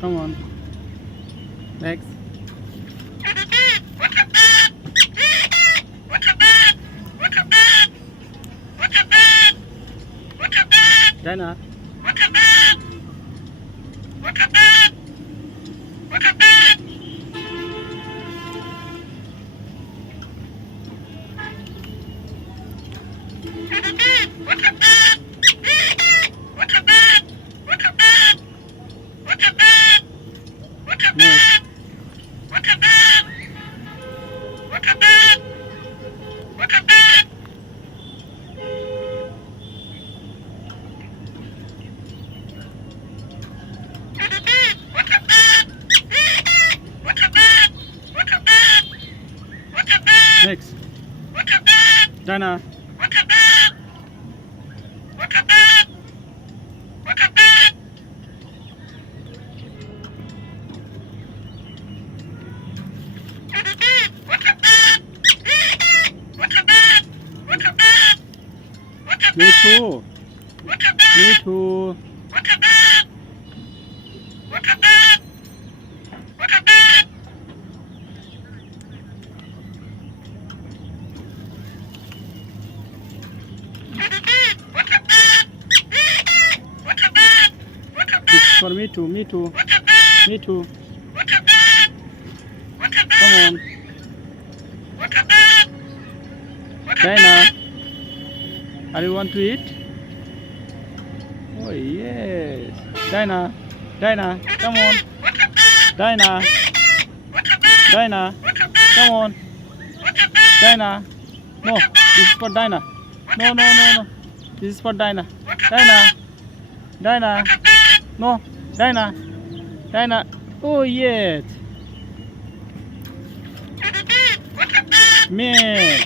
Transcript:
Come on. Next. Dana. Next. Next. Dana. Me too. Me too. This is for me too. Me too. Me too. Come on. Dana. Are you want to eat? Oh yes. Dana. Dana. Come on. Dana. Dana. Come on. Dana. No. This is for Dana. No, no, no, no. This is for Dana. Dana. Dana. No. Dana. Dana. Oh yes. Me.